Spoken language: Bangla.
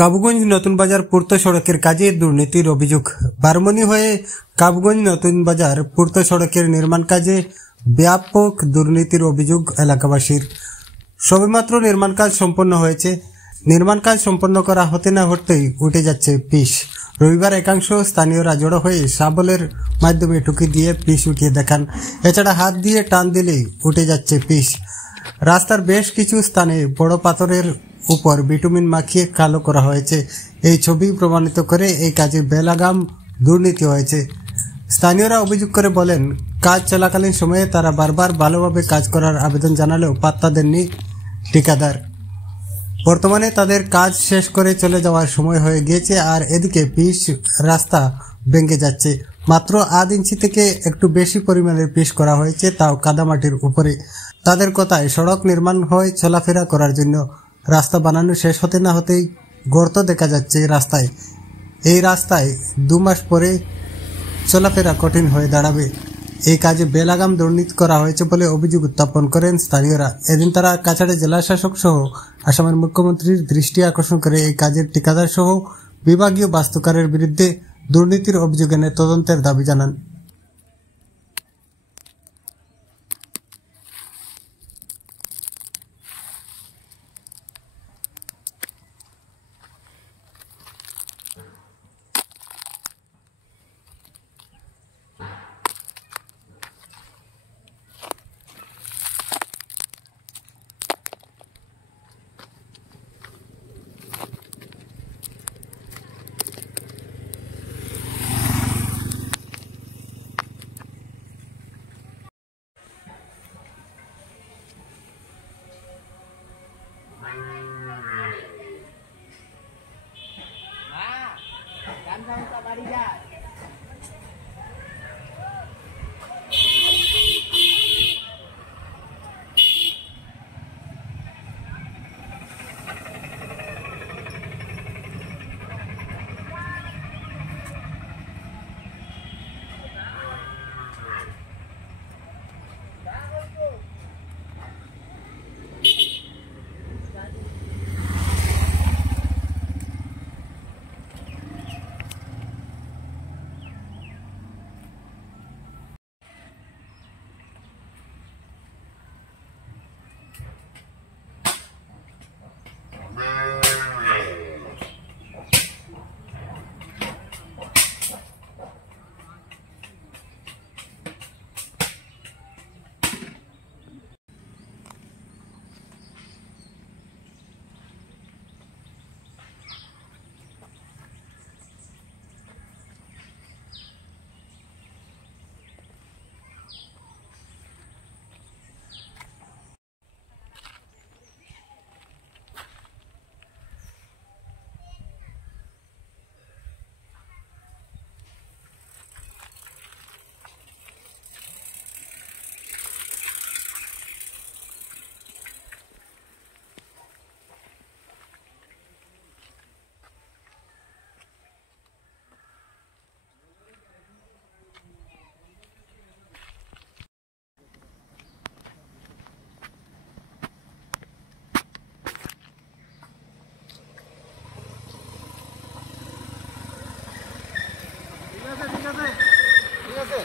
কাবুগঞ্জ নতুন বাজার পূর্ত সড়কের কাজে দুর্নীতির অভিযোগ। বারমনি হয়ে কাবুগঞ্জ নতুন বাজার পূর্ত সড়কের নির্মাণ কাজে ব্যাপক দুর্নীতির অভিযোগ এলাকাবাসীর। সবেমাত্র নির্মাণ কাজ সম্পন্ন হয়েছে। নির্মাণ কাজ সম্পন্ন করা হতে না হতেই উঠে যাচ্ছে পিচ। রবিবার একাংশ স্থানীয়রা জড়ো হয়ে শাবলের মাধ্যমে টুকি দিয়ে পিচ উঠিয়ে দেখান। এছাড়া হাত দিয়ে টান দিলেই উঠে যাচ্ছে পিচ। রাস্তার বেশ কিছু স্থানে বড় পাথরের উপর বিটুমিন মাখিয়ে কালো করা হয়েছে। এই ছবি প্রমাণিত করে এই কাজে বেলাগাম দুর্নীতি হয়েছে। স্থানীয়রা অভিযোগ করে বলেন, কাজ চলাকালীন সময়ে তারা বারবার ভালোভাবে কাজ করার আবেদন জানালেও পাত্তা দেননি ঠিকাদার। বর্তমানে তাদের কাজ শেষ করে চলে যাওয়ার সময় হয়ে গিয়েছে, আর এদিকে পিচ রাস্তা ভেঙে যাচ্ছে। মাত্র আধ ইঞ্চি থেকে একটু বেশি পরিমাণের পিচ করা হয়েছে, তাও কাদামাটির উপরে। তাদের কথায় সড়ক নির্মাণ হয় চলাফেরা করার জন্য। রাস্তা বানানো শেষ হতে না হতেই গর্ত দেখা যাচ্ছে রাস্তায়। এই রাস্তায় 2 মাস পরে চলাফেরা কঠিন হয়ে দাঁড়াবে। এই কাজে বেলাগাম দুর্নীতি করা হয়েছে বলে অভিযোগ উত্থাপন করেন স্থানীয়রা। এদিন তারা কাছাড়ে জেলা শাসক সহ আসামের মুখ্যমন্ত্রীর দৃষ্টি আকর্ষণ করে এই কাজের ঠিকাদার সহ বিভাগীয় বাস্তুকারের বিরুদ্ধে দুর্নীতির অভিযোগ এনে তদন্তের দাবি জানান। ঠিক আছে